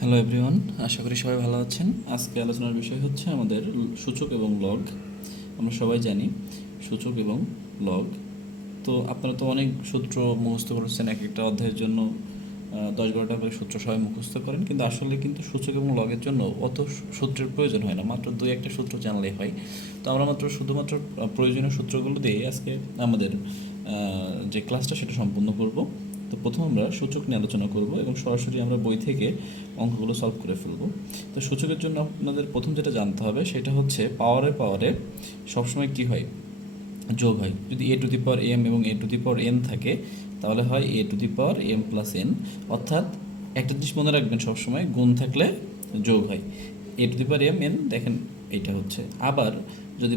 Hello everyone, আশা করি সবাই ভালো আছেন। আজকে আলোচনার বিষয় হচ্ছে আমাদের সূচক এবং লগ। আমরা সবাই জানি সূচক এবং লগ। তো আপনারা তো অনেক সূত্র মুখস্থ করেছেন, এক একটা অধ্যায়ের জন্য 10-12টা করে সূত্র সবাই মুখস্থ করেন, কিন্তু আসলে কিন্তু সূচক এবং লগের জন্য অত সূত্রের প্রয়োজন হয় না, মাত্র দুই একটা সূত্র জানলেই হয়। তো আমরা শুধুমাত্র প্রয়োজনীয় সূত্রগুলো দিয়ে আজকে আমাদের যে ক্লাসটা সেটা সম্পূর্ণ করব। তো প্রথম আমরা সূচক নিয়ে আলোচনা করব এবং সরাসরি আমরা বই থেকে অঙ্কগুলো সলভ করে ফেলব। তো সূচকের জন্য আপনাদের প্রথম যেটা জানতে হবে সেটা হচ্ছে পাওয়ারে পাওয়ারে সবসময় কী হয়, যোগ হয়। যদি এ টু দি পাওয়ার এম এবং a to the power N থাকে তাহলে হয় a to the power m plus n. অর্থাৎ একটা জিনিস মনে রাখবেন, সবসময় গুণ থাকলে যোগ হয়। A to the power m n, দেখেন এইটা হচ্ছে। আবার যদি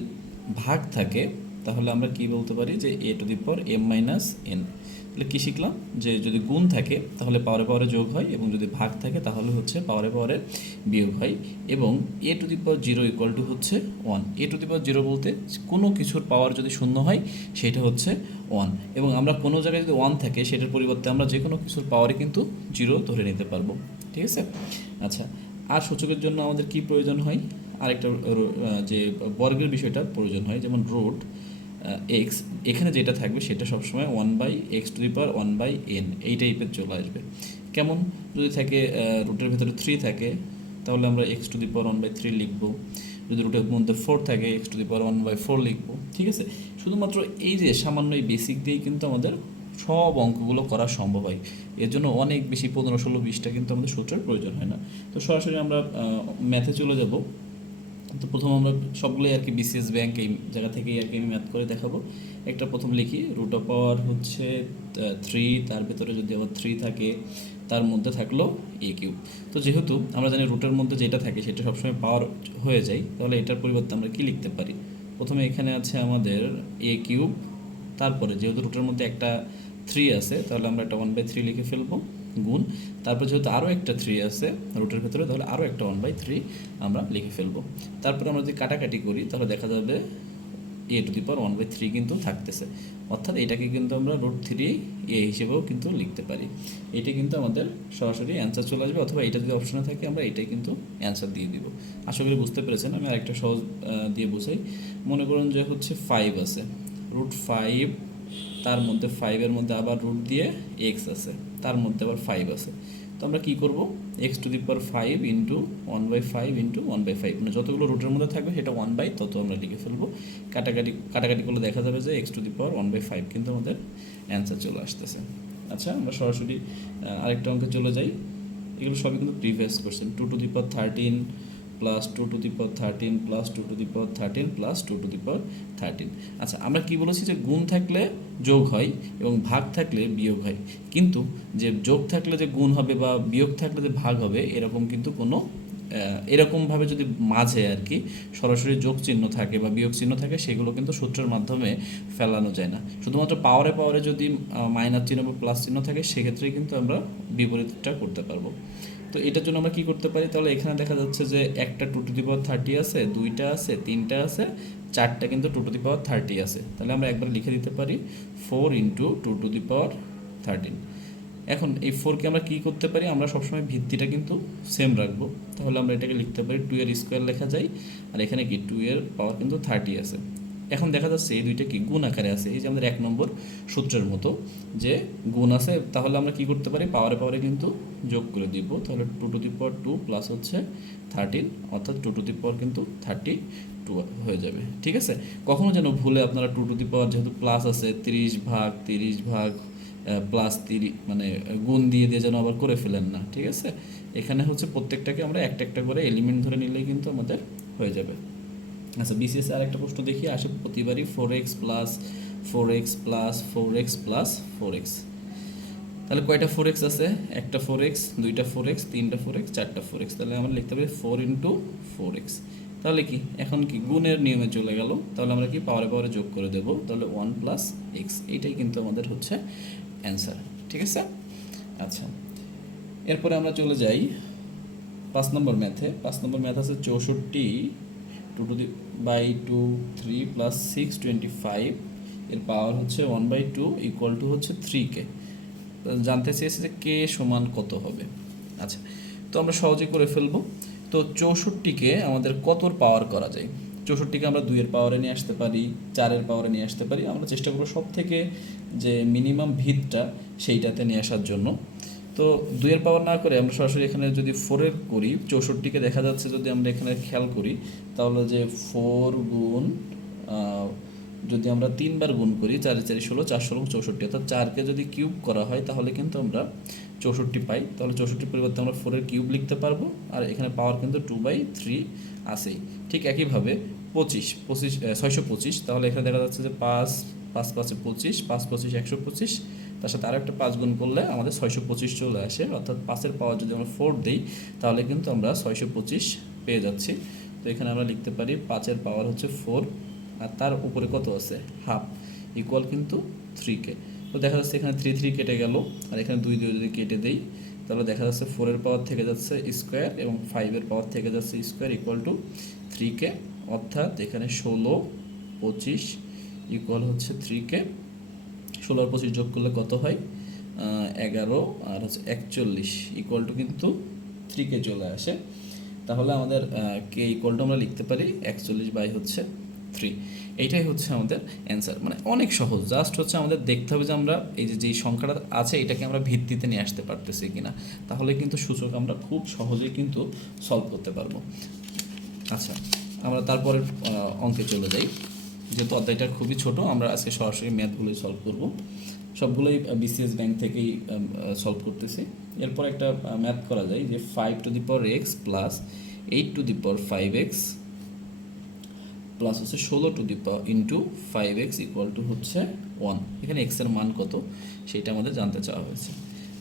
ভাগ থাকে তাহলে আমরা কি বলতে পারি যে a to the power m minus n. তাহলে কী শিখলাম, যে যদি গুণ থাকে তাহলে পাওয়ারে পাওয়ারে যোগ হয়, এবং যদি ভাগ থাকে তাহলে হচ্ছে পাওয়ারে পাওয়ারে বিয়োগ হয়। এবং a to the power zero equal to হচ্ছে one. A to the power zero বলতে কোনো কিছুর পাওয়ার যদি শূন্য হয় সেটা হচ্ছে ওয়ান, এবং আমরা কোনো জায়গায় যদি ওয়ান থাকে সেটার পরিবর্তে আমরা যে কোনো কিছুর পাওয়ারই কিন্তু জিরো ধরে নিতে পারবো। ঠিক আছে? আচ্ছা, আর সূচকের জন্য আমাদের কি প্রয়োজন হয়, আরেকটা যে বর্গের বিষয়টার প্রয়োজন হয়, যেমন রুট এক্স, এখানে যেটা থাকবে সেটা সবসময় one by x to the power one by n, এই টাইপের চলে আসবে। কেমন, যদি থাকে রুটের ভেতরে থ্রি থাকে তাহলে আমরা x to the power one by three লিখবো। যদি রুটের মধ্যে ফোর থাকে x to the power one by four লিখবো। ঠিক আছে? শুধুমাত্র এই যে সামান্য এই বেসিক দিয়েই কিন্তু আমাদের সব অঙ্কগুলো করা সম্ভব হয়। এর জন্য অনেক বেশি 15, 16, 20টা কিন্তু আমাদের সূত্রের প্রয়োজন হয় না। তো সরাসরি আমরা ম্যাথে চলে যাব। তো প্রথম আমরা সবগুলোই আর কি বিসিএস ব্যাংক এই জায়গা থেকেই আর কি আমি ম্যাথ করে দেখাবো। একটা প্রথম লিখি, রুট অফ পাওয়ার হচ্ছে থ্রি, তার ভেতরে যদি আবার থ্রি থাকে তার মধ্যে থাকলো এ কিউব। তো যেহেতু আমরা জানি রুটের মধ্যে যেটা থাকে সেটা সবসময় পাওয়ার হয়ে যায়, তাহলে এটার পরিবর্তে আমরা কি লিখতে পারি? প্রথমে এখানে আছে আমাদের এ কিউব, তারপরে যেহেতু রুটের মধ্যে একটা থ্রি আছে তাহলে আমরা একটা ওয়ান বাই থ্রি লিখে ফেলবো, গুণ, তারপর যেহেতু আরও একটা থ্রি আছে রুটের ভেতরে তাহলে আরও একটা ওয়ান বাই থ্রি আমরা লিখে ফেলবো। তারপরে আমরা যদি কাটাকাটি করি তাহলে দেখা যাবে a to the power one by three কিন্তু থাকতেছে। অর্থাৎ এটাকে কিন্তু আমরা রুট থ্রি এ হিসেবেও কিন্তু লিখতে পারি। এটা কিন্তু আমাদের সরাসরি অ্যান্সার চলে আসবে, অথবা এটা যদি অপশনে থাকে আমরা এটাই কিন্তু অ্যান্সার দিয়ে দিব। আশা করি বুঝতে পেরেছেন। আমি আরেকটা সহজ দিয়ে বোঝাই। মনে করুন যে হচ্ছে ফাইভ আছে, রুট ফাইভ, তার মধ্যে ফাইভের মধ্যে আবার রুট দিয়ে এক্স আছে, তার মধ্যে আবার ফাইভ আছে। তো আমরা কী করবো, x to the power five into one by five into one by five, মানে যতগুলো রুটের মধ্যে থাকবে সেটা ওয়ান বাই তত আমরা লিখে ফেলবো। কাটাকাটি কাটাকাটি করলে দেখা যাবে যে x to the power one by five কিন্তু আমাদের অ্যান্সার চলে আসতেছে। আচ্ছা, আমরা সরাসরি আরেকটা অঙ্কে চলে যাই। এগুলো সবই কিন্তু previous question. Two to the power thirteen plus two to the power thirteen plus two to the power thirteen plus two to the power thirteen. আচ্ছা, আমরা কি বলেছি যে গুণ থাকলে যোগ হয় এবং ভাগ থাকলে বিয়োগ হয়, কিন্তু যে যোগ থাকলে যে গুণ হবে বা বিয়োগ থাকলে যে ভাগ হবে এরকম কিন্তু কোনো এরকমভাবে যদি মাঝে আর কি সরাসরি যোগ চিহ্ন থাকে বা বিয়োগ চিহ্ন থাকে সেগুলো কিন্তু সূত্রের মাধ্যমে ফেলানো যায় না। শুধুমাত্র পাওয়ারে পাওয়ারে যদি মাইনাস চিহ্ন বা প্লাস চিহ্ন থাকে সেক্ষেত্রে কিন্তু আমরা বিপরীতটা করতে পারবো। তো এটার জন্য আমরা কি করতে পারি, তাহলে এখানে দেখা যাচ্ছে যে একটা two to the power thirty আছে, দুইটা আছে, তিনটা আছে, চারটা কিন্তু two to the power thirty আছে। তাহলে আমরা একবার লিখে দিতে পারি four into two to the power thirteen. এখন এই ফোরকে আমরা কী করতে পারি, আমরা সবসময় ভিত্তিটা কিন্তু সেম রাখবো। তাহলে আমরা এটাকে লিখতে পারি টু এর স্কোয়ার লেখা যায়, আর এখানে কি টু এর পাওয়ার কিন্তু থার্টি আছে। এখন দেখা যাচ্ছে এই দুইটা কি গুণ আকারে আছে, এই যে আমাদের 1 নম্বর সূত্রের মতো যে গুণ আছে। তাহলে আমরা কি করতে পারি, পাওয়ারে পাওয়ারে কিন্তু যোগ করে দিব। তাহলে two to the power two plus হচ্ছে থার্টিন, অর্থাৎ টু টু দি পাওয়ার কিন্তু 32 হয়ে যাবে। ঠিক আছে? কখনো যেন ভুলে আপনারা টু টু দি পাওয়ার যেহেতু প্লাস আছে 30 ভাগ প্লাস 30 মানে গুণ দিয়ে দিয়ে যেন আবার করে ফেলেন না। ঠিক আছে? এখানে হচ্ছে প্রত্যেকটাকে আমরা একটা একটা করে এলিমেন্ট ধরে নিলেই কিন্তু আমাদের হয়ে যাবে। আচ্ছা, বিসিএস আর একটা প্রশ্ন দেখি, আসে প্রতিবারই four x plus four x plus four x plus four x. তাহলে কয়টা ফোর এক্স আছে? একটা ফোর এক্স, দুইটা ফোর এক্স, তিনটা ফোর এক্স, চারটা ফোর এক্স। তাহলে আমরা লিখতে পারি ফোর ইন্টু ফোর এক্স। তাহলে কি এখন কি গুণের নিয়মে চলে গেল, তাহলে আমরা কি পাওয়ারে পাওয়ারে যোগ করে দেবো, তাহলে ওয়ান প্লাস এক্স, এইটাই কিন্তু আমাদের হচ্ছে অ্যান্সার। ঠিক আছে? আচ্ছা, এরপরে আমরা চলে যাই 5 নম্বর ম্যাথে। 5 নম্বর ম্যাথ আছে 64 two to the by two three plus 625, এর পাওয়ার হচ্ছে one by two equal to হচ্ছে থ্রি কে। জানতে চেয়েছে যে কে সমান কত হবে। আচ্ছা, তো আমরা সহজেই করে ফেলবো। তো 64কে আমাদের কতর পাওয়ার করা যায়? 64কে আমরা 2-এর পাওয়ারে নিয়ে আসতে পারি, 4-এর পাওয়ারে নিয়ে আসতে পারি। আমরা চেষ্টা করবো সব থেকে যে মিনিমাম ভিতটা সেইটাতে নিয়ে আসার জন্য। তো 2-এর পাওয়ার না করে আমরা সরাসরি এখানে যদি 4-এর করি, 64কে দেখা যাচ্ছে যদি আমরা এখানে খেয়াল করি তাহলে যে 4 গুণ যদি আমরা 3 বার গুণ করি, 4 4 16, 4 16 64, অর্থাৎ 4কে যদি কিউব করা হয় তাহলে কিন্তু আমরা 64 পাই। তাহলে 64-র পরিবর্তে আমরা 4-এর কিউব লিখতে পারবো, আর এখানে পাওয়ার কিন্তু 2/3 আসেই। ঠিক একইভাবে 625, তাহলে এখানে দেখা যাচ্ছে যে 5 5 5 25, 5 25 125, তার সাথে আরও একটা 5 গুণ করলে আমাদের 625 চলে আসে। অর্থাৎ 5-এর পাওয়ার যদি আমরা 4 দিই তাহলে কিন্তু আমরা 625 পেয়ে যাচ্ছি। তো এখানে আমরা লিখতে পারি 5-এর পাওয়ার হচ্ছে 4, আর তার উপরে কত আছে, হাফ, ইকুয়াল কিন্তু 3কে। তো দেখা যাচ্ছে এখানে 3 3 কেটে গেল, আর এখানে 2 2 যদি কেটে দেই তাহলে দেখা যাচ্ছে 4-এর পাওয়ার থেকে যাচ্ছে স্কোয়ার এবং 5-এর পাওয়ার থেকে যাচ্ছে স্কোয়ার, ইকুয়াল টু 3কে। অর্থাৎ এখানে 16 25 ইকুয়াল হচ্ছে 3কে। 16 আর 25 যোগ করলে কত হয়, 11, আর হচ্ছে 41 ইকুয়াল টু কিন্তু 3কে চলে আসে। তাহলে আমাদের কে ইকুয়াল টু আমরা লিখতে পারি 41/3। এইটাই হচ্ছে আমাদের অ্যান্সার। মানে অনেক সহজ, জাস্ট হচ্ছে আমাদের দেখতে হবে যে আমরা এই যে যেই সংখ্যাটা আছে এটাকে আমরা ভিত্তিতে নিয়ে আসতে পারতেছি কিনা, তাহলে কিন্তু সূচক আমরা খুব সহজেই কিন্তু সলভ করতে পারবো। আচ্ছা, আমরা তারপরের অঙ্কে চলে যাই। যেহেতু অধ্যায়টা খুবই ছোট, আমরা আজকে সরাসরি ম্যাথগুলোই সলভ করব। সবগুলোই বিসিএস ব্যাংক থেকেই সলভ করতেছি। এরপর একটা ম্যাথ করা যায় যে 5x প্লাস 8 প্লাস হচ্ছে 16 ইন্টু 5x ইকুয়াল টু হচ্ছে 1। এখানে x এর মান কত সেটা আমাদের জানতে চাওয়া হয়েছে।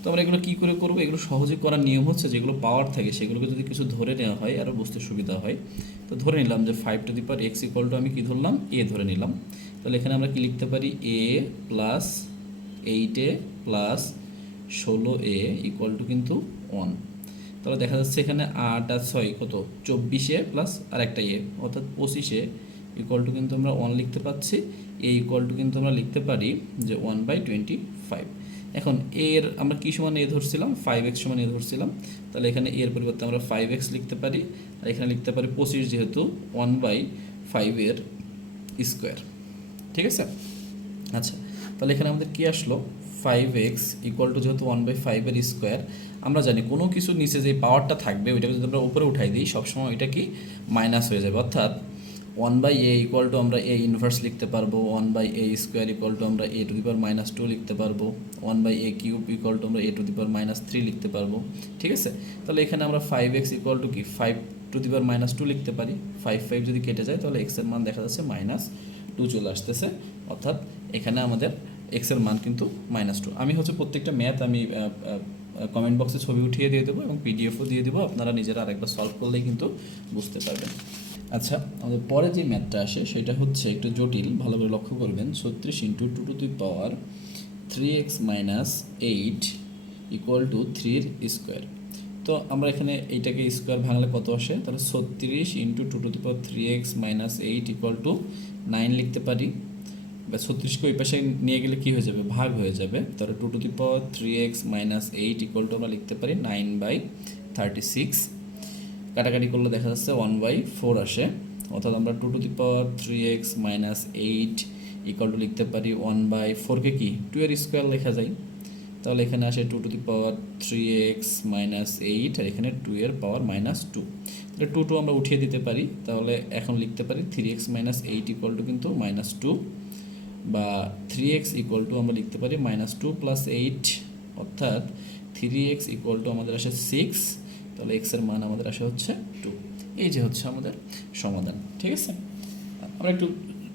তো আমরা এগুলো কী করে করবো? এগুলো সহজে করার নিয়ম হচ্ছে যেগুলো পাওয়ার থাকে সেগুলোকে যদি কিছু ধরে নেওয়া হয় আরও বুঝতে সুবিধা হয়। তো ধরে নিলাম যে 5x ইকুয়াল টু আমি কী ধরলাম, a ধরে নিলাম। তাহলে এখানে আমরা কি লিখতে পারি, a plus 8a plus 16a equal to কিন্তু 1। তাহলে দেখা যাচ্ছে এখানে 8 আর 6 কত, 24a প্লাস আর একটা a, অর্থাৎ 25a ইকুয়াল টু কিন্তু আমরা 1 লিখতে পাচ্ছি। a ইকুয়াল টু কিন্তু আমরা লিখতে পারি যে 1/25। এখন এর আমরা কী সমান a ধরছিলাম, 5x সমান a ধরছিলাম। তাহলে এখানে এর পরিবর্তে আমরা 5x লিখতে পারি, আর এখানে লিখতে পারি 25, যেহেতু 1/5 স্কোয়ার। ঠিক আছে। আচ্ছা, তাহলে এখানে আমাদের কি আসলো, 5x ইকুয়াল টু যেহেতু 1/5 স্কোয়ার। আমরা জানি কোনো কিছু নিচে যে পাওয়ারটা থাকবে ওইটাকে যদি আমরা উপরে উঠাই দিই সবসময় ওইটা কি মাইনাস হয়ে যাবে। অর্থাৎ 1/a ইকুয়াল টু আমরা a ইনভার্স লিখতে পারবো, 1/a স্কোয়ার ইকুয়াল টু আমরা a⁻² লিখতে পারবো, 1/a কিউব ইকুয়াল টু আমরা a⁻³ লিখতে পারবো। ঠিক আছে। তাহলে এখানে আমরা 5x ইকুয়াল টু কি 5⁻² লিখতে পারি। 5 5 যদি কেটে যায় তাহলে x এর মান দেখা যাচ্ছে -2 চলে আসতেছে। অর্থাৎ এখানে আমাদের x এর মান কিন্তু -2। আমি হচ্ছে প্রত্যেকটা ম্যাথ আমি কমেন্ট বক্সে ছবি উঠিয়ে দিয়ে দেবো এবং পিডিএফও দিয়ে দেবো, আপনারা নিজেরা আরেকবার সলভ করলেই কিন্তু বুঝতে পারবেন। আচ্ছা, আমাদের পরে যে ম্যাথটা আসে সেটা হচ্ছে একটু জটিল, ভালো করে লক্ষ্য করবেন। 36 × 2⁻3x - 8 ইকুয়াল টু 3 স্কোয়ার। তো আমরা এখানে এইটাকে স্কোয়ার ভাঙলে কত আসে, তাহলে 36 × 2⁻3x - 8 ইকুয়াল টু 9 লিখতে পারি। বা 36কে ওই পাশে নিয়ে গেলে কী হয়ে যাবে, ভাগ হয়ে যাবে। তাহলে 2⁻3x - 8 ইকুয়াল টু আমরা লিখতে পারি 9/36। কাটাকাটি করলে দেখা যাচ্ছে 1/4 আসে। অর্থাৎ আমরা 2⁻3x - 8 ইকুয়াল টু লিখতে পারি 1/4কে কি 2 এর স্কোয়ার লেখা যায়। তাহলে এখানে আসে 2⁻3x - 8, আর এখানে 2 এর পাওয়ার -2। তাহলে 2 আমরা উঠিয়ে দিতে পারি। তাহলে এখন লিখতে পারি 3x - 8 ইকুয়াল টু কিন্তু -2, বা 3x ইকুয়াল টু আমরা লিখতে পারি -2 + 8, অর্থাৎ 3x ইকুয়াল টু আমাদের আসে 6। তাহলে x এর মান আমাদের আসে হচ্ছে 2। এই যে হচ্ছে আমাদের সমাধান। ঠিক আছে। আমরা একটু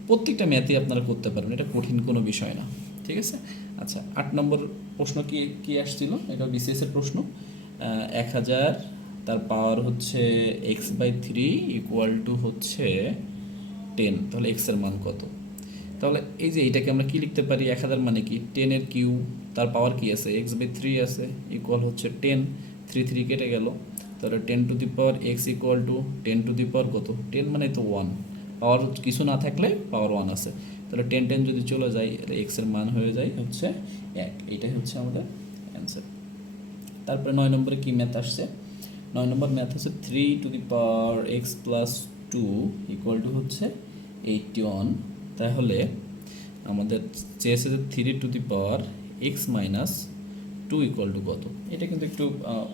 প্রত্যেকটা ম্যাথই আপনারা করতে পারবেন, এটা কঠিন কোনো বিষয় না। ঠিক আছে। আচ্ছা, 8 নম্বর প্রশ্ন কি আসছিল, এটা বিসিএসের প্রশ্ন। 1000 তার পাওয়ার হচ্ছে x/3 ইকুয়াল টু হচ্ছে 10। তাহলে x এর মান কত? তাহলে এই যে এইটাকে আমরা কি লিখতে পারি, 1000 মানে কি 10 এর কিউব, তার পাওয়ার কি আছে x/3 আছে, ইকুয়াল হচ্ছে 10। 3 3 কেটে গেল। তাহলে 10⁻x ইকুয়াল টু 10 কত, 10 মানে তো 1, পাওয়ার কিছু না থাকলে পাওয়ার 1 আছে। তাহলে 10 10 যদি চলে যায় x এর মান হয়ে যায় হচ্ছে 1। এইটাই হচ্ছে আমাদের অ্যান্সার। তারপরে 9 নম্বরে কি ম্যাথ আসছে, 9 নম্বর ম্যাথ হচ্ছে 3x+2 ইকুয়াল টু হচ্ছে 81। তাহলে আমাদের চেয়েছে যে 3x−2 ইকুয়াল টু কত। এটা কিন্তু একটু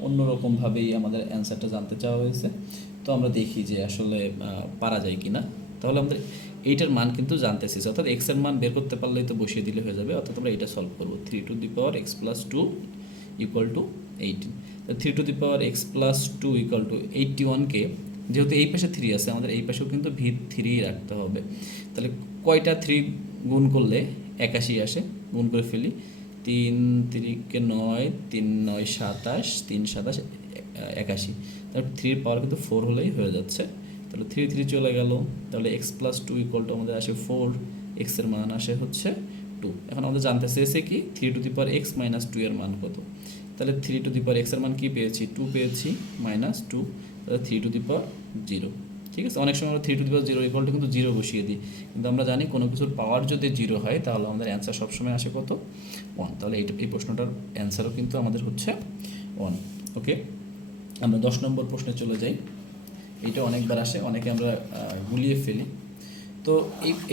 অন্যরকমভাবেই আমাদের অ্যান্সারটা জানতে চাওয়া হয়েছে। তো আমরা দেখি যে আসলে পারা যায় কি না। তাহলে আমাদের এইটার মান কিন্তু জানতে চেয়েছে, অর্থাৎ এক্সের মান বের করতে পারলেই তো বসিয়ে দিলে হয়ে যাবে। অর্থাৎ আমরা এটা সলভ করবো 3x+2 equal to 18। 3x+2 equal to 81কে, যেহেতু এই পাশে 3 আছে আমাদের এই পাশেও কিন্তু v3 রাখতে হবে। তাহলে কয়টা 3 গুণ করলে 81 আসে, গুণ করে ফেলি। 3 3 9, 3 9 27, 3 27 81। তাহলে 3 এর পাওয়ার কিন্তু 4 হলেই হয়ে যাচ্ছে। তাহলে 3 3 চলে গেল। তাহলে x+2 ইকুয়াল টু আমাদের আসে 4, x এর মান আসে হচ্ছে 2। এখন আমাদের জানতে চেয়েছে কি 3x−2 এর মান কত। তাহলে 3x এর মান কি পেয়েছি, 2 পেয়েছি, -2, তাহলে 3/0। ঠিক আছে, অনেক সময় আমরা 3/0 ইকুয়াল টু কিন্তু 0 বসিয়ে দিই, কিন্তু আমরা জানি কোনো কিছুর পাওয়ার যদি 0 হয় তাহলে আমাদের অ্যান্সার সবসময় আসে কত, 1। তাহলে এই প্রশ্নটার অ্যান্সারও কিন্তু আমাদের হচ্ছে 1। ওকে, আমরা 10 নম্বর প্রশ্নে চলে যাই। এইটা অনেকবার আসে, অনেকে আমরা গুলিয়ে ফেলি। তো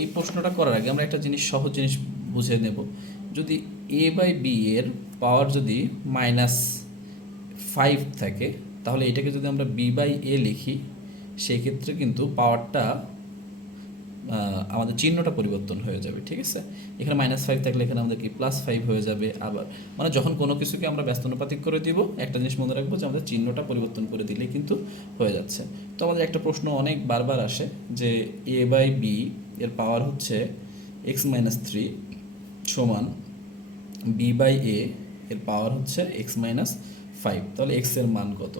এই প্রশ্নটা করার আগে আমরা একটা জিনিস, সহজ জিনিস বুঝে নেব। যদি a/b এর পাওয়ার যদি -5 থাকে, তাহলে এটাকে যদি আমরা b/a লিখি, সেই ক্ষেত্রে কিন্তু পাওয়ারটা আমাদের চিহ্নটা পরিবর্তন হয়ে যাবে। ঠিক আছে, এখানে -5 থাকলে এখানে আমাদের কি +5 হয়ে যাবে। আবার মানে যখন কোনো কিছুকে আমরা ব্যস্তানুপাতিক করে দিব, একটা জিনিস মনে রাখবো যে আমাদের চিহ্নটা পরিবর্তন করে দিলে কিন্তু হয়ে যাচ্ছে। তো আমাদের একটা প্রশ্ন অনেক বারবার আসে যে a/b এর পাওয়ার হচ্ছে x-3 সমান b/a এর পাওয়ার হচ্ছে x-5, তাহলে x এর মান কত।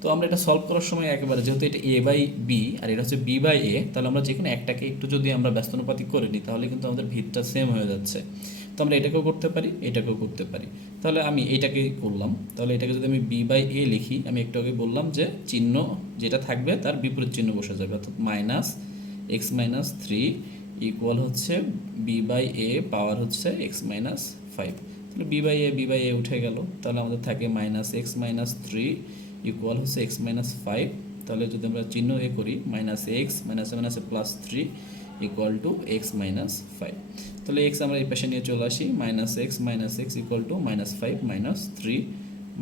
তো আমরা এটা সলভ করার সময় একেবারে, যেহেতু এটা a/b আর এটা হচ্ছে b/a, তাহলে আমরা যে কোনো একটাকে একটু যদি আমরা ব্যস্তানুপাতিক করে নিই তাহলে কিন্তু আমাদের ভিতটা সেম হয়ে যাচ্ছে। তো আমরা এটাকেও করতে পারি, এটাকেও করতে পারি। তাহলে আমি এইটাকেই করলাম। তাহলে এটাকে যদি আমি b/a লিখি, আমি একটু আগে বললাম যে চিহ্ন যেটা থাকবে তার বিপরীত চিহ্ন বসে যাবে, অর্থাৎ -x-3 ইকুয়াল হচ্ছে b/a পাওয়ার হচ্ছে x-5। তাহলে b/a উঠে গেল। তাহলে আমাদের থাকে -x-3 ইকুয়াল হচ্ছে x-5। তাহলে যদি আমরা চিহ্ন করি -x -3 ইকুয়াল টু x-5। তাহলে x আমরা এই পাশে নিয়ে চলে আসি, -x equal to -5 -3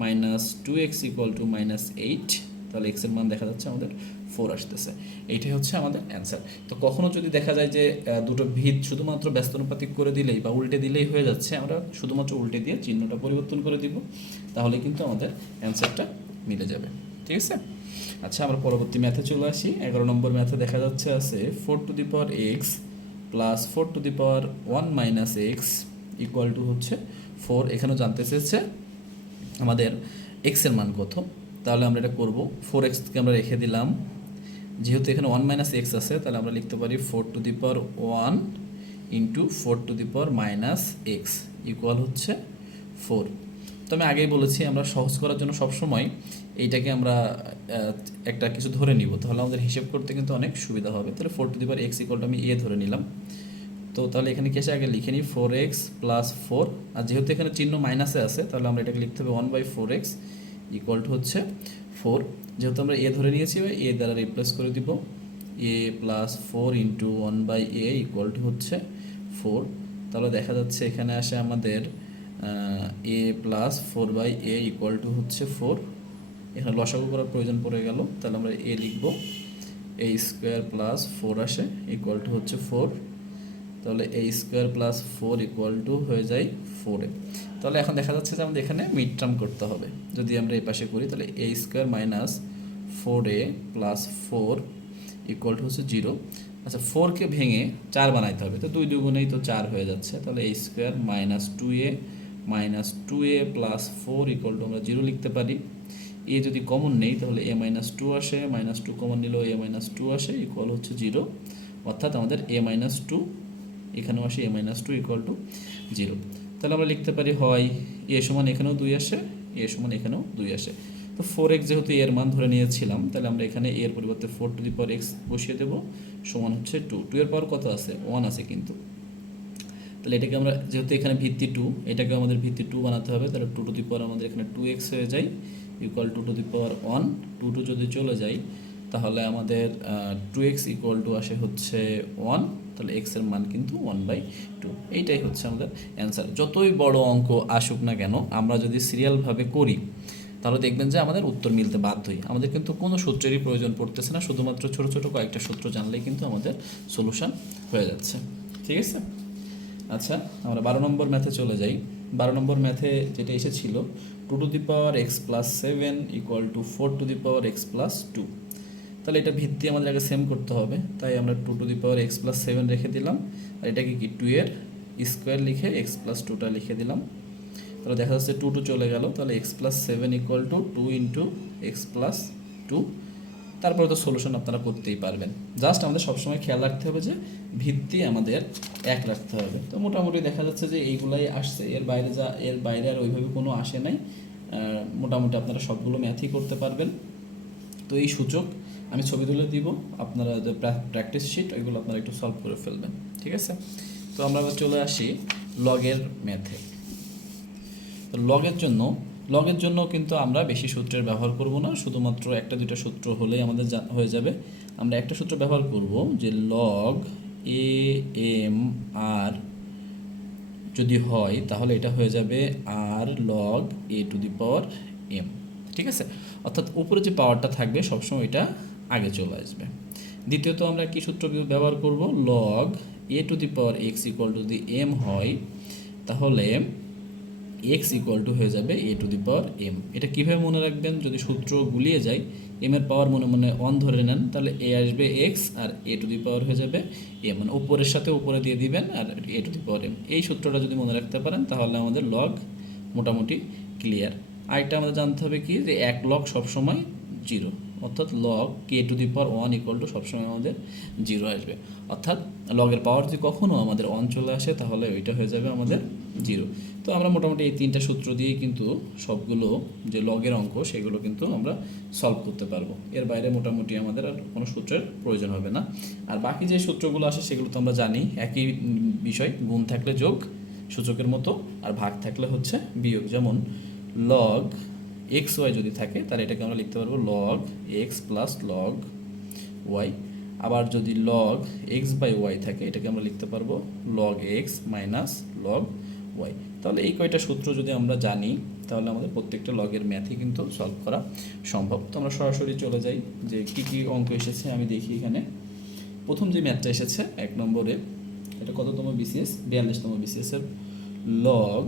-2x equal to -8। তাহলে x এর মান দেখা যাচ্ছে আমাদের 4 আসতেছে। এইটাই হচ্ছে আমাদের অ্যান্সার। তো কখনো যদি দেখা যায় যে দুটো ভিত শুধুমাত্র ব্যস্তানুপাতিক করে দিলেই বা উল্টে দিলেই হয়ে যাচ্ছে, আমরা শুধুমাত্র উল্টে দিয়ে চিহ্নটা পরিবর্তন করে দিব, তাহলে কিন্তু আমাদের অ্যান্সারটা মিলে যাবে। ঠিক আছে, আচ্ছা আমরা পরবর্তী ম্যাথে চলে আসি। 11 নম্বর ম্যাথে দেখা যাচ্ছে আছে 4x plus 4 - x equal to হচ্ছে 4। এখানেও জানতে চেয়েছে আমাদের x এর মান কত। তাহলে আমরা এটা করব, 4xকে আমরা রেখে দিলাম। যেহেতু এখানে 1 - x আছে, তাহলে আমরা লিখতে পারি 4 ইন্টু 4 - x ইকুয়াল হচ্ছে 4। তো আমি আগেই বলেছি আমরা সহজ করার জন্য সবসময় এইটাকে আমরা একটা কিছু ধরে নিব, তাহলে আমাদের হিসেব করতে কিন্তু অনেক সুবিধা হবে। তাহলে 4x ইকুয়াল টু আমি a ধরে নিলাম। তো তাহলে এখানে কি আছে আগে লিখে নিই 4x প্লাস 4, আর যেহেতু এখানে চিহ্ন মাইনাসে আছে তাহলে আমরা এটাকে লিখতে হবে 1/4x ইকুয়াল টু হচ্ছে 4। যেহেতু আমরা a ধরে নিয়েছি, a দ্বারা রিপ্লেস করে দিব, a plus 4 into 1/a equal to হচ্ছে 4। তাহলে দেখা যাচ্ছে এখানে আসে আমাদের a plus 4/a equal to হচ্ছে 4। এখানে লসাগু করার প্রয়োজন পড়ে গেল, তাহলে আমরা a লিখব, a স্কোয়ার প্লাস 4 আসে ইকুয়াল টু হচ্ছে 4। তাহলে a square plus 4 equal to হয়ে যায় 4a। তাহলে এখন দেখা যাচ্ছে যে আমাদের এখানে মিড টার্ম করতে হবে। যদি আমরা এই পাশে করি তাহলে a square minus 4a plus 4 equal to হচ্ছে 0। আচ্ছা, 4কে ভেঙে 4 বানাইতে হবে, তো 2 2 তো 4 হয়ে যাচ্ছে। তাহলে a square -2a plus 4 equal to আমরা 0 লিখতে পারি। এ যদি কমন নেই তাহলে a -2 আসে, -2 কমন নিলেও a -2 আসে ইকুয়াল হচ্ছে 0। অর্থাৎ আমাদের a -2 এখানেও আসে a -2 ইকুয়াল টু 0। তাহলে আমরা লিখতে পারি হয় a সমান এখানেও 2 আসে, a সমান এখানেও 2 আসে। তো 4x যেহেতু এর মান ধরে নিয়েছিলাম, তাহলে আমরা এখানে এর পরিবর্তে 4x বসিয়ে দেবো, সমান হচ্ছে 2। 2 এর পাওয়ার কত আছে, 1 আছে কিন্তু। তাহলে এটাকে আমরা, যেহেতু এখানে ভিত্তি 2, এটাকে আমাদের ভিত্তি 2 বানাতে হবে, তাহলে 2 আমাদের এখানে 2x হয়ে যায় ইকুয়াল টু দি পাওয়ার 1, 2 যদি চলে যায় তাহলে আমাদের 2x ইকুয়াল টু আসে হচ্ছে 1, তাহলে x এর মান কিন্তু 1/2। এইটাই হচ্ছে আমাদের অ্যান্সার। যতই বড় অঙ্ক আসুক না কেন আমরা যদি সিরিয়ালভাবে করি তাহলে দেখবেন যে আমাদের উত্তর মিলতে বাধ্যই। আমাদের কিন্তু কোনো সূত্রেরই প্রয়োজন পড়তেছে না, শুধুমাত্র ছোট ছোট কয়েকটা সূত্র জানলেই কিন্তু আমাদের সলিউশন হয়ে যাচ্ছে। ঠিক আছে, আচ্ছা আমরা 12 নম্বর ম্যাথে চলে যাই। 12 নম্বর ম্যাথে যেটা এসেছিল 2 to the power x plus 7 equal to 4 two the power x plus 2। তাহলে এটা ভিত্তি আমাদের আগে সেম করতে হবে, তাই আমরা 2 to the power x plus 7 রেখে দিলাম, আর এটাকে কি 2 এর স্কোয়ার লিখে x প্লাস 2টা লিখে দিলাম। তাহলে দেখা যাচ্ছে 2 চলে গেল, তাহলে x plus 7 equal to 2 into x plus 2। তারপরে তো সলিউশন আপনারা করতেই পারবেন। জাস্ট আমাদের সবসময় খেয়াল রাখতে হবে যে ভিত্তি আমাদের এক রাখতে হবে। তো মোটামুটি দেখা যাচ্ছে যে এইগুলাই আসছে, এর বাইরে আর ওইভাবে কোনো আসে নাই। মোটামুটি আপনারা সবগুলো ম্যাথই করতে পারবেন। তো এই সূচক আমি ছবি তুলে দিব, আপনারা যে প্র্যাকটিস শিট ওইগুলো আপনারা একটু সলভ করে ফেলবেন। ঠিক আছে, তো আমরা আবার চলে আসি লগের ম্যাথে। তো লগের জন্য কিন্তু আমরা বেশি সূত্রের ব্যবহার করব না, শুধুমাত্র একটা দুইটা সূত্র হলেই আমাদের হয়ে যাবে। আমরা একটা সূত্র ব্যবহার করব যে লগ এ এম আর যদি হয় তাহলে এটা হয়ে যাবে আর log A to the power M. ঠিক আছে, অর্থাৎ উপরে যে পাওয়ারটা থাকবে সবসময় এটা আগে চলে আসবে। দ্বিতীয়ত আমরা কি সূত্র ব্যবহার করব, log A to the power x equal to the m হয় তাহলে এক্স ইকুয়াল টু হয়ে যাবে a to the power M. এটা কীভাবে মনে রাখবেন, যদি সূত্র গুলিয়ে যায় এম এর পাওয়ার মনে মনে 1 ধরে নেন, তাহলে এ আসবে x R A to the পাওয়ার হয়ে যাবে এম, মানে উপরের সাথে উপরে দিয়ে দিবেন আর এ টু দি পাওয়ার এম। এই সূত্রটা যদি মনে রাখতে পারেন তাহলে আমাদের লগ মোটামুটি ক্লিয়ার। আরেকটা আমাদের জানতে হবে কি, যে এক লগ সবসময় 0, অর্থাৎ log K two the power 1 equal to সবসময় আমাদের 0 আসবে। অর্থাৎ লগের পাওয়ার যদি কখনও আমাদের 1 চলে আসে তাহলে ওইটা হয়ে যাবে আমাদের 0। তো আমরা মোটামুটি এই 3টা সূত্র দিয়েই কিন্তু সবগুলো যে লগের অঙ্ক সেগুলো কিন্তু আমরা সলভ করতে পারবো। এর বাইরে মোটামুটি আমাদের আর কোনো সূত্রের প্রয়োজন হবে না। আর বাকি যে সূত্রগুলো আসে সেগুলো তো আমরা জানি, একই বিষয়, গুণ থাকলে যোগ সূচকের মতো, আর ভাগ থাকলে হচ্ছে বিয়োগ। যেমন লগ এক্স ওয়াই যদি থাকে তাহলে এটাকে আমরা লিখতে পারবো log x plus log y. আবার যদি লগ এক্স বাই ওয়াই থাকে এটাকে আমরা লিখতে পারবো log x minus log y. তাহলে এই কয়টা সূত্র যদি আমরা জানি তাহলে আমাদের প্রত্যেকটা লগের ম্যাথই কিন্তু সলভ করা সম্ভব। তো আমরা সরাসরি চলে যাই যে কী কী অঙ্ক এসেছে আমি দেখি। এখানে প্রথম যে ম্যাথটা এসেছে 1 নম্বরে, এটা কততম বিসিএস, 42তম বিসিএসের log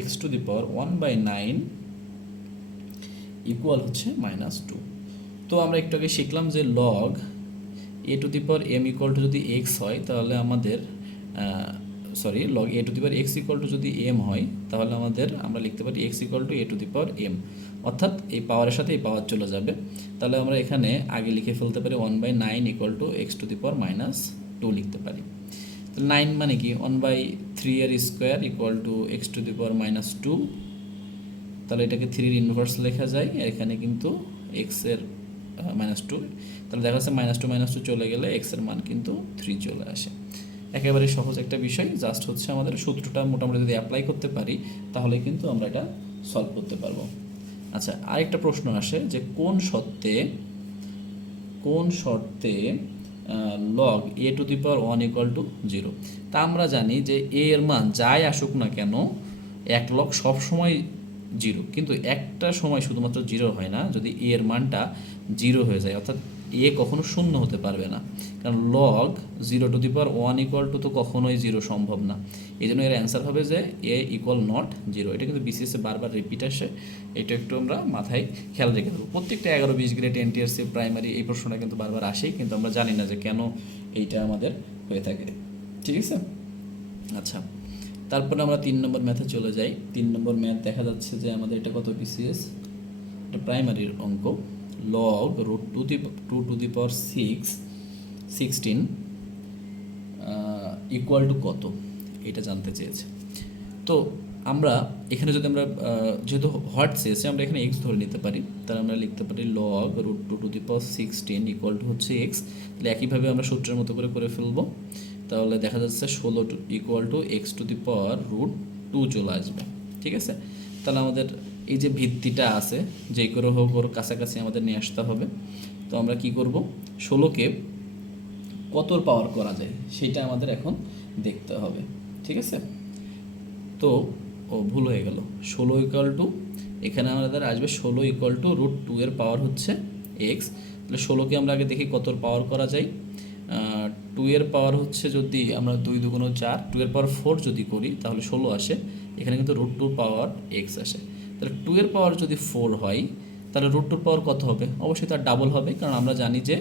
X to the power 1/9 equal হচ্ছে -2। তো আমরা একটু আগে শিখলাম যে log A to the power M equal to যদি এক্স হয় তাহলে আমাদের log A to the power x equal to যদি এম হয় তাহলে আমরা লিখতে পারি X equal to A to the power M, অর্থাৎ এই পাওয়ারের সাথে এই পাওয়ার চলে যাবে। তাহলে আমরা এখানে আগে লিখে ফেলতে পারি 1/9 equal to x to the power -2 লিখতে পারি। তো 9 মানে কি 1/3 এর square equal to x to the power -2। তাহলে এটাকে 3 ইনভার্স লেখা যায়, এখানে কিন্তু এক্স এর -2, তাহলে দেখা যাচ্ছে -2 চলে গেলে এক্স এর মান কিন্তু 3 চলে আসে। একেবারে সহজ একটা বিষয়, জাস্ট হচ্ছে আমাদের সূত্রটা মোটামুটি যদি অ্যাপ্লাই করতে পারি তাহলে কিন্তু আমরা এটা সলভ করতে পারবো। আচ্ছা, আরেকটা প্রশ্ন আসে যে কোন শর্তে log A to the power 1 equal to 0। তা আমরা জানি যে এ এর মান যাই আসুক না কেন এক লগ সবসময় 0, কিন্তু একটা সময় শুধুমাত্র 0 হয় না, যদি এ এর মানটা 0 হয়ে যায়, অর্থাৎ এ কখনো শূন্য হতে পারবে না, কারণ log 0 two the power 1 equal to তো কখনোই 0 সম্ভব না। এই জন্য এর অ্যান্সার হবে যে এ ইকুয়াল নট 0। এটা কিন্তু বিসিএসে বারবার রিপিট আসে, এটা একটু আমরা মাথায় খেয়াল রেখে দেবো। প্রত্যেকটা 11-20 গ্রেড এনটিআরসি প্রাইমারি এই প্রশ্নটা কিন্তু বারবার আসেই, কিন্তু আমরা জানি না যে কেন এইটা আমাদের হয়ে থাকে। ঠিক আছে, আচ্ছা তারপরে আমরা 3 নম্বর ম্যাথে চলে যাই। 3 নম্বর ম্যাথ দেখা যাচ্ছে যে আমাদের এটা কত বিসিএস, এটা প্রাইমারির অঙ্ক। Log root 2 to the power 16 equal to কত, এটা জানতে চেয়েছে। তো আমরা এখানে যদি আমরা যেহেতু হোয়াট চেয়েছে আমরা এখানে এক্স ধরে নিতে পারি, তাহলে আমরা লিখতে পারি log root 2 to the power 16 equal to হচ্ছে এক্স। তাহলে একইভাবে আমরা সূত্রের মতো করে ফেলবো। তাহলে দেখা যাচ্ছে 16 equal to x to the power root 2 চলে আসবে। ঠিক আছে, তাহলে আমাদের এই যে ভিত্তিটা আছে যে করে হোক ওর কাছাকাছি আমাদের নিয়ে আসতে হবে। তো আমরা কি করব, 16কে কতর পাওয়ার করা যায় সেটা আমাদের এখন দেখতে হবে, ঠিক আছে। তো ভুল হয়ে গেল, 16 ইকুয়াল টু, এখানে আমাদের আসবে 16 ইকুয়াল টু √2 এর পাওয়ার হচ্ছে এক্স। তাহলে 16কে আমরা আগে দেখি কতর পাওয়ার করা যায়। 2 এর পাওয়ার হচ্ছে, যদি আমরা 2 2 4, 2 এর পাওয়ার 4 যদি করি তাহলে 16 আসে, এখানে কিন্তু √2 পাওয়ার এক্স আসে। তাহলে 2 এর পাওয়ার যদি 4 হয় তাহলে √2 পাওয়ার কত হবে, অবশ্যই তার ডাবল হবে, কারণ আমরা জানি যে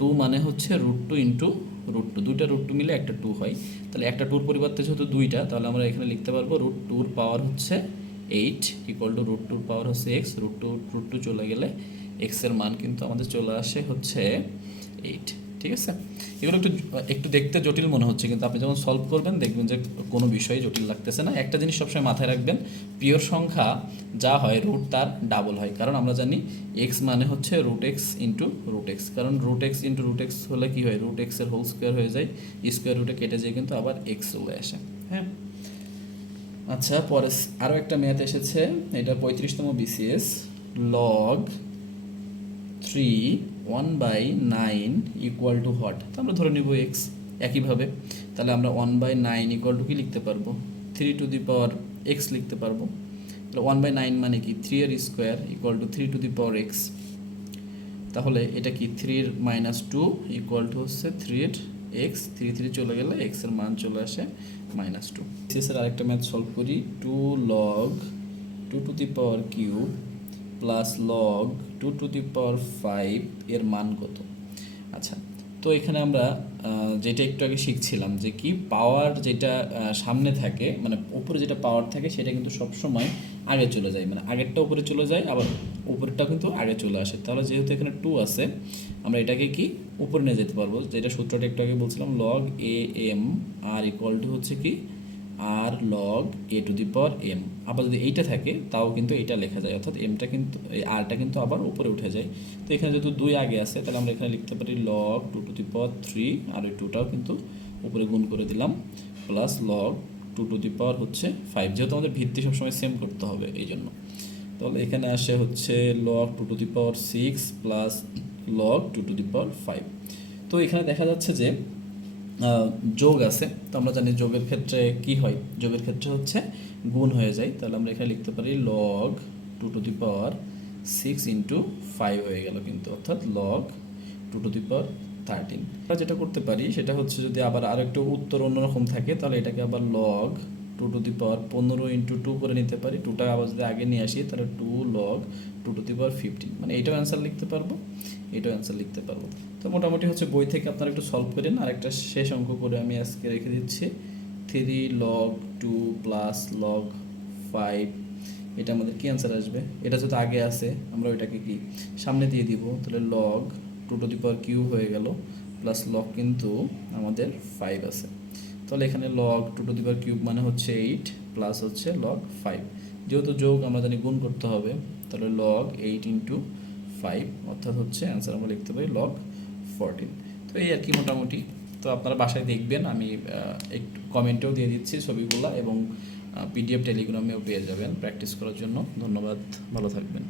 2 মানে হচ্ছে √2 ইন্টু √2, দুইটা √2 মিলে একটা 2 হয়। তাহলে একটা 2-র পরিবর্তে যেহেতু দুইটা, তাহলে আমরা এখানে লিখতে পারবো √2 পাওয়ার হচ্ছে 8 ইকুয়াল টু √2 পাওয়ার হচ্ছে এক্স। √2 চলে গেলে এক্সের মান কিন্তু আমাদের চলে আসে হচ্ছে 8, ঠিক আছে। এগুলো একটু দেখতে জটিল মনে হচ্ছে, কিন্তু আপনি যখন সলভ করবেন দেখবেন যে কোনো বিষয়ে জটিল লাগতেছে না। একটা জিনিস সবসময় মাথায় রাখবেন, পিওর সংখ্যা যা হয় রুট তার ডাবল হয়, কারণ আমরা জানি এক্স মানে হচ্ছে √x ইন্টু √x, কারণ √x ইন্টু √x হলে কি হয়, √x এর হোল স্কোয়ার হয়ে যায়, স্কোয়ার রুটে কেটে যায় কিন্তু আবার এক্স চলে আসে। হ্যাঁ, আচ্ছা, পরে আরও একটা ম্যাথ এসেছে, এটা 35তম BCS, log 3 1/9 equal two what. তো আমরা ধরে নিব এক্স। একইভাবে তাহলে আমরা 1/9 ইকুয়াল টু কি লিখতে পারবো, 3 টু দি পাওয়ার এক্স লিখতে পারবো। তাহলে 1/9 মানে কি, 3 এর square equal two 3 two the power x. তাহলে এটা কি 3 -2 ইকুয়াল টু হচ্ছে 3 এর এক্স, 3 চলে গেলে এক্সের মান চলে আসে -2। সিএসের আরেকটা ম্যাথ সলভ করি, 2 log 2 to the power cube plus log 2 to the power 5 এর মান কত। আচ্ছা, তো এখানে আমরা যেটা একটু আগে শিখছিলাম যে কি, পাওয়ার যেটা সামনে থাকে, মানে উপরে যেটা পাওয়ার থাকে সেটা কিন্তু সবসময় আগে চলে যায়, মানে আগেরটা উপরে চলে যায়, আবার উপরেরটা কিন্তু আগে চলে আসে। তাহলে যেহেতু এখানে 2 আছে, আমরা এটাকে কি উপরে নিয়ে যেতে পারবো, যেটা সূত্রটা একটু আগে বলছিলাম, লগ এ এম আর ইকুয়াল টু হচ্ছে কি আর log A to the power M. আবার যদি এইটা থাকে তাও কিন্তু এইটা লেখা যায়, অর্থাৎ এমটা কিন্তু, এই আরটা কিন্তু আবার উপরে উঠে যায়। তো এখানে যেহেতু 2 আগে আছে, তাহলে আমরা এখানে লিখতে পারি লগ 2 টু দি পাওয়ার 3, আর ওই 2টাও কিন্তু উপরে গুণ করে দিলাম, প্লাস লগ 2 টু দি পাওয়ার হচ্ছে 5, যেহেতু আমাদের ভিত্তি সবসময় সেম করতে হবে এই জন্য। তাহলে এখানে আসে হচ্ছে log 2 to the power 6 plus log 2 to the power 5। তো এখানে দেখা যাচ্ছে যে যোগ আছে, তো আমরা জানি যোগের ক্ষেত্রে কি হয়, যোগের ক্ষেত্রে হচ্ছে গুণ হয়ে যায়। তাহলে আমরা এখানে লিখতে পারি log 2 to the power 6 into 5 হয়ে গেল কিন্তু, অর্থাৎ লগ 2 টু দি পাওয়ার 13। আমরা যেটা করতে পারি সেটা হচ্ছে, যদি আবার আরেকটু উত্তর অন্যরকম থাকে তাহলে এটাকে আবার log 2 to the power 15 into 2 করে নিতে পারি। 2টা আবার যদি আগে নিয়ে আসি তাহলে 2 লগ 2 টু দি পাওয়ার 15, মানে এটাও অ্যান্সার লিখতে পারবো, এটাও অ্যান্সার লিখতে পারবো। তো মোটামুটি হচ্ছে বই থেকে আপনারা একটু সলভ করেন। আর একটা শেষ অঙ্ক করে আমি আজকে রেখে দিচ্ছি, 3 log 2 প্লাস লগ 5, এটা আমাদের কি অ্যান্সার আসবে, এটা যদি আগে আসে আমরা ওইটাকে কি সামনে দিয়ে দিব, তাহলে log 2 to the power q হয়ে গেল, প্লাস লগ কিন্তু আমাদের 5 আছে। তাহলে এখানে log 2 to the power cube মানে হচ্ছে 8 প্লাস হচ্ছে লগ 5, যেহেতু যোগ আমরা জানি গুণ করতে হবে, তাহলে লগ 8 ইন্টু 5, অর্থাৎ হচ্ছে অ্যান্সার আমরা লিখতে পারি লগ 14। তো এই আর কি মোটামুটি। তো আপনারা বাসায় দেখবেন, আমি একটু কমেন্টেও দিয়ে দিচ্ছি ছবিগুলো, এবং PDF টেলিগ্রামেও পেয়ে যাবেন প্র্যাকটিস করার জন্য। ধন্যবাদ, ভালো থাকবেন।